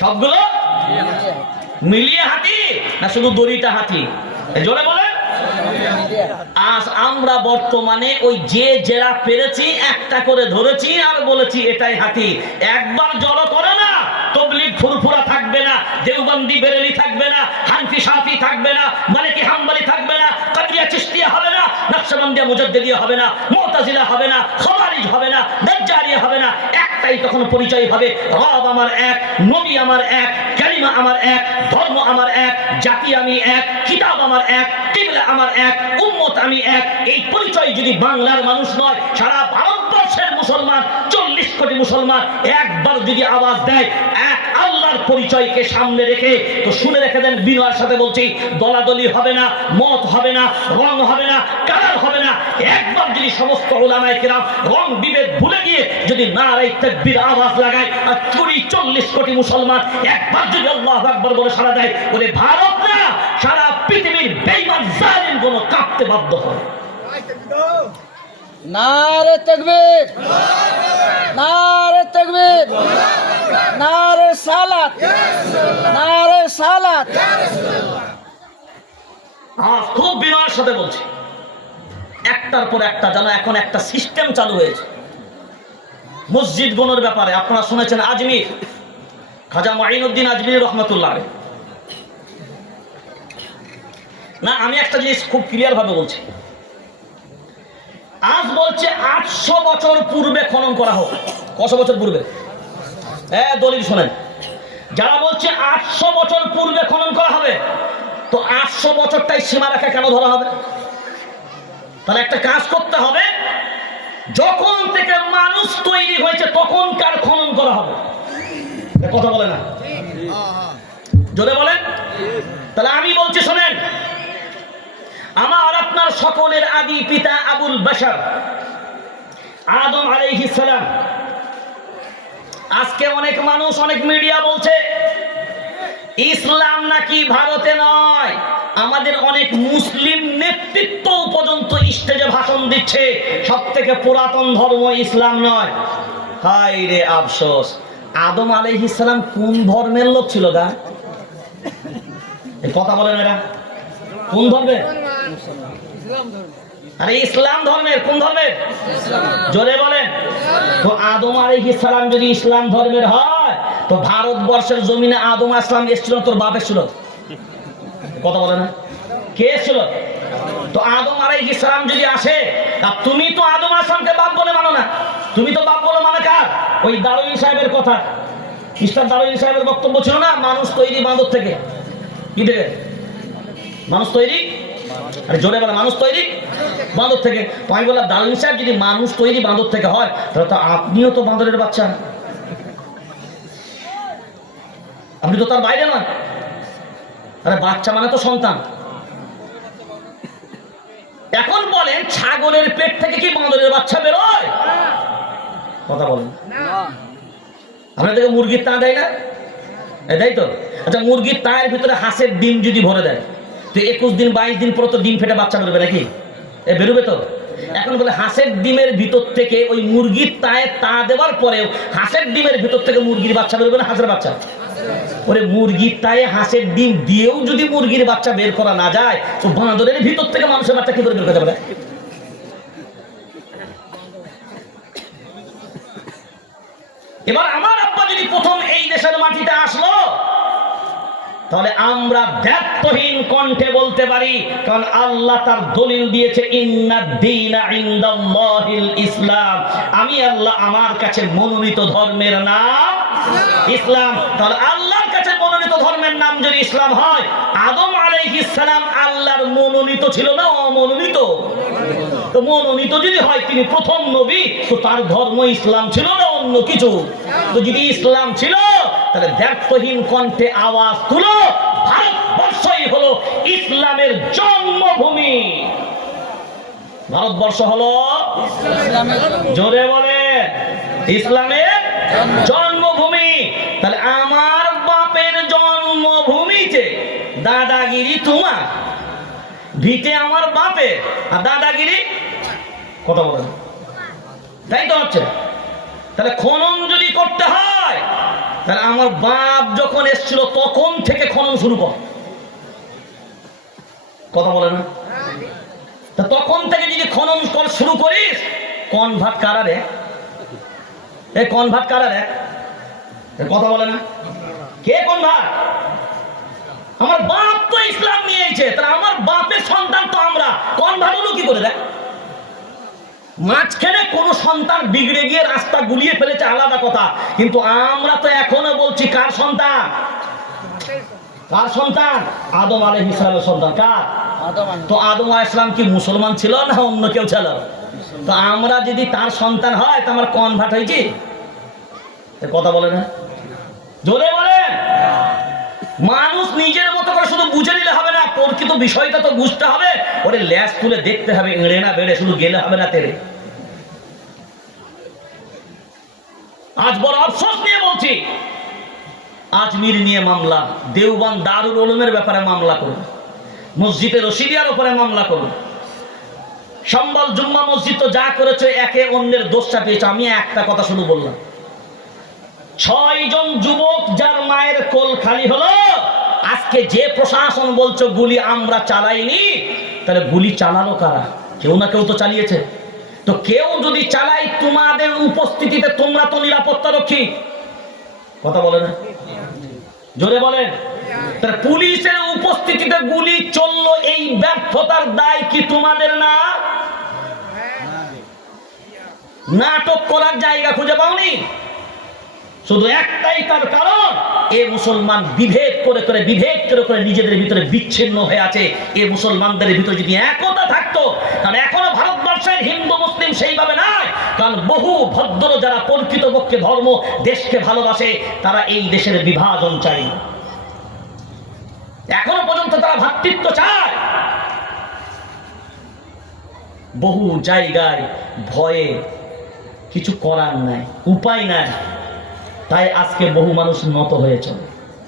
সবগুলো মিলিয়ে হাতি না শুধু দড়িটা হাতি? জোরে বলেন। আজ আমরা বর্তমানে ওই যে যারা পেরেছি একটা করে ধরেছি আর বলেছি এটাই হাতি। একবার জড়ো করে না, তবলিগ ফুরফুরা থাকবে না, দেওবন্দি বেরেলি থাকবে না, হানফি শাফি থাকবে না, মালিকি হাম্বলি থাকবে না, কাদরিয়া চিশতিয়া হবে না, নকশবন্দিয়া মুজাদ্দিদিয়া হবে না, মুতাজিলা হবে না, খাওয়ারিজ হবে না, দাজ্জালিয়া হবে না। একটাই তখন পরিচয় হবে, রব আমার এক, নবী আমার এক, কালিমা আমার এক, ধর্ম আমার এক, জাতি আমি এক, কিতাব আমার এক, কিবলা আমার এক, উম্মত আমি এক। এই পরিচয় যদি বাংলার মানুষ নয়, সারা ভারতবর্ষের মুসলমান 40 কোটি মুসলমান একবার যদি আওয়াজ দেয় এক আল্লাহর পরিচয়কে সামনে রেখে, তো শুনে রেখে দেন, বিনয়ের সাথে বলছি, দলাদলি হবে না, মত হবে না, রং হবে না, কালার হবে না। একবার যদি সমস্ত উলামায়ে কেরাম রং বিভেদ ভুলে গিয়ে যদি নারায়ে তাকবীর আওয়াজ লাগায় আর 40 কোটি মুসলমান একবার যদি আল্লাহু আকবার বলে সাড়া দেয়, বলে ভারত না সারা পৃথিবীর বেঈমান জালিম গুলো কাঁপতে বাধ্য হয়। নারে তাকবীর, নারে তাকবীর, নারে সালাত, নারে সালাত। খুব বিনয়ের সাথে বলছি, একটার পর একটা জানো এখন একটা সিস্টেম চালু হয়েছে মসজিদ গুলোর ব্যাপারে। আপনারা শুনেছেন আজমির, খাজা মুঈনুদ্দিন আজমির রহমাতুল্লাহ আলাইহি। না, আমি একটা জিনিস খুব ক্লিয়ার ভাবে বলছি, আজ বলছে 800 বছর পূর্বে খনন করা হোক। কত বছর পূর্বে? দলিল শোনেন, যারা বলছে 800 বছর পূর্বে খনন করা হবে, তো 800 বছরটাই সীমারেখা কেন ধরা হবে? তাহলে একটা কাজ করতে হবে, যখন থেকে মানুষ তৈরি হয়েছে তখনকার খনন করা হবে। কথা বলে না, জোরে বলেন। তাহলে আমি বলছি শোনেন, আমার আপনার সকলের আদি পিতা আবুল বাশার আদম আলাইহিস সালাম। আজকে অনেক মানুষ, অনেক মিডিয়া বলছে ইসলাম নাকি ভারতে নয়, আমাদের অনেক মুসলিম নেতৃত্ব পর্যন্ত স্টেজে ভাষণ দিচ্ছে সব থেকে পুরাতন ধর্ম ইসলাম নয়। হায় রে আফসোস, আদম আলাইহিস সালাম কোন ধর্মের লোক ছিল? গা কথা বলেন, এরা কোন ধর্মের? আরে ইসলাম ধর্মের। কোন ধর্মের? জোরে বলেন। তো আদম আলাইহিস সালাম যদি ইসলাম ধর্মের হয়, তো ভারতবর্ষের জমিনে আদম আসলাম এসেছিল তোর বাপের ছিল? কথা বলে না, কে ছিল? তো আদম আলাইহিস সালাম যদি আসে, তা তুমি তো আদম আসলামকে বাপ বলে মানো না, তুমি তো বাপ বলে মানে কার? ওই দারুই সাহেবের কথা, মিস্টার দারুই সাহেবের বক্তব্য ছিল না, মানুষ তৈরি বাঁদর থেকে। কি থেকে মানুষ তৈরি? আরে জোরে বলে, মানুষ তৈরি বাঁদর থেকে। তো আমি বললাম, দারুই সাহেব যদি মানুষ তৈরি বাঁদর থেকে হয়, তাহলে তো আপনিও তো বাঁদরের বাচ্চা, আপনি তো তার বাইরে নয়। আরে বাচ্চা মানে তো সন্তান। এখন বলেন, ছাগলের পেট থেকে কি বাঁদরের বাচ্চা বেরোয়? কথা বলেন। আপনাদেরকে মুরগির তা দেয় না? দেয় তো। আচ্ছা, মুরগির তায়ের ভিতরে হাঁসের ডিম যদি ভরে দেয়, তো 21 দিন 22 দিন পরে তো ডিম ফেটে বাচ্চা বেরোবে নাকি? বেরোবে তো। এখন বলে হাঁসের ডিমের ভিতর থেকে ওই মুরগির তায়ে তা দেওয়ার পরেও হাঁসের ডিমের ভিতর থেকে মুরগির বাচ্চা বেরোবে না হাঁসের বাচ্চা? ওরে মুরগির তায়ে হাঁসের ডিম দিয়েও যদি মুরগির বাচ্চা বের করা না যায়, তো বাঁদরের ভিতর থেকে মানুষের বাচ্চা কি করে বের করতে পারে? এবার আমার আব্বা যদি প্রথম এই দেশের মাটিতে আসলো, তাহলে আমরা দ্ব্যর্থহীন কণ্ঠে বলতে পারি, কারণ আল্লাহ তার দলিল দিয়েছে, ইন্নাদ-দীনা ইনদাল্লাহিল ইসলাম। আমি আল্লাহ, আমার কাছে মনোনীত ধর্মের নাম ইসলাম। তাহলে আল্লাহর কাছে মনোনীত ধর্মের নাম যদি ইসলাম হয়, আদম আলাইহিস সালাম আল্লাহর মনোনীত ছিল না অমনোনীত? তো মনোনীত যদি হয়, তিনি প্রথম নবী, তো তার ধর্ম ইসলাম ছিল না অন্য কিছু? তো যদি ইসলাম ছিল, তাহলে দ্ব্যর্থহীন কণ্ঠে আওয়াজ তুলো, ভারতবর্ষই হলো ইসলামের জন্মভূমি। ভারতবর্ষ হলো জোরে বলে ইসলামের জন্মভূমি। তাহলে আমার বাপের জন্মভূমিতে দাদাগিরি তোমার, ভিটে আমার বাপের, আর দাদাগিরি কথা বলে, তাই তো হচ্ছে। তাহলে খনন যদি করতে হয়, তাহলে আমার বাপ যখন এসেছিল তখন থেকে খনন শুরু কর, কথা বলে না? তা তখন থেকে যদি খনন শুরু করিস, কনভার্ট কারা রে? এই কনভার্ট কারা রে? কথা বলে না? কে কনভার্ট? আমার বাপ তো ইসলাম নিয়েছে, তাহলে আমার বাপের সন্তান তো আমরা, কনভার্ট হলো কি করে দেখ? মাঝখানে কোন সন্তান বিগড়ে গিয়ে রাস্তা গুলিয়ে ফেলেছে আলাদা কথা, কিন্তু আমরা তো এখনো বলছি কার সন্তান? কার সন্তান? আদম আলাইহিস সালামের সন্তান। কার? তো আদম আলাইহিস সালাম কি মুসলমান ছিল না অন্য কেউ ছিল? তো আমরা যদি তার সন্তান হয় তো আমরা কনভার্ট হয়েছি? কথা বলে না? জোরে বলেন। মানুষ নিজের মতো করে শুধু বুঝে নিলে হবে না, প্রকৃত বিষয়টা তো বুঝতে হবে, ওরে ল্যাস তুলে দেখতে হবে, এড়ে না বেড়ে শুধু গেলে হবে না তেরে। আজ বড় আফসোস নিয়ে বলছি, আজমির নিয়ে মামলা, দেওবন্দ দারুল উলুমের ব্যাপারে মামলা করুন, মসজিদে রশিদিয়ার উপরে মামলা করুন, সম্বল জুম্মা মসজিদ তো যা করেছে একে অন্যের দোষ চাপিয়েছে। আমি একটা কথা শুধু বললাম, 6 জন যুবক যার মায়ের কোল খালি হলো, আজকে যে প্রশাসন বলছো গুলি আমরা চালাইনি, তাহলে গুলি চালালো কারা? কেউ না কেউ তো চালিয়েছে। তো কেউ যদি চালাই তোমাদের উপস্থিতিতে, তোমরা তো নিরাপত্তা রক্ষী, কথা বলে না? জোরে বলেন। তাহলে পুলিশের উপস্থিতিতে গুলি চললো, এই ব্যর্থতার দায় কি তোমাদের না? নাটক করার জায়গা খুঁজে পাওনি? শুধু একটাই তার কারণ, এ মুসলমান বিভেদ করে করে নিজেদের ভিতরে বিচ্ছিন্ন হয়ে আছে। এ মুসলমানদের ভিতরে যদি একতা থাকতো, কারণ এখনো ভারতবর্ষের হিন্দু মুসলিম সেইভাবে নাই, কারণ বহু ভদ্র যারা প্রকৃতপক্ষে ধর্ম দেশকে ভালোবাসে, তারা এই দেশের বিভাজন চাই না। এখনো পর্যন্ত তারা ভ্রাতৃত্ব চায়। বহু জায়গায় ভয়ে কিছু করার নাই, উপায় নাই, তাই আজকে বহু মানুষ নত হয়ে চলে।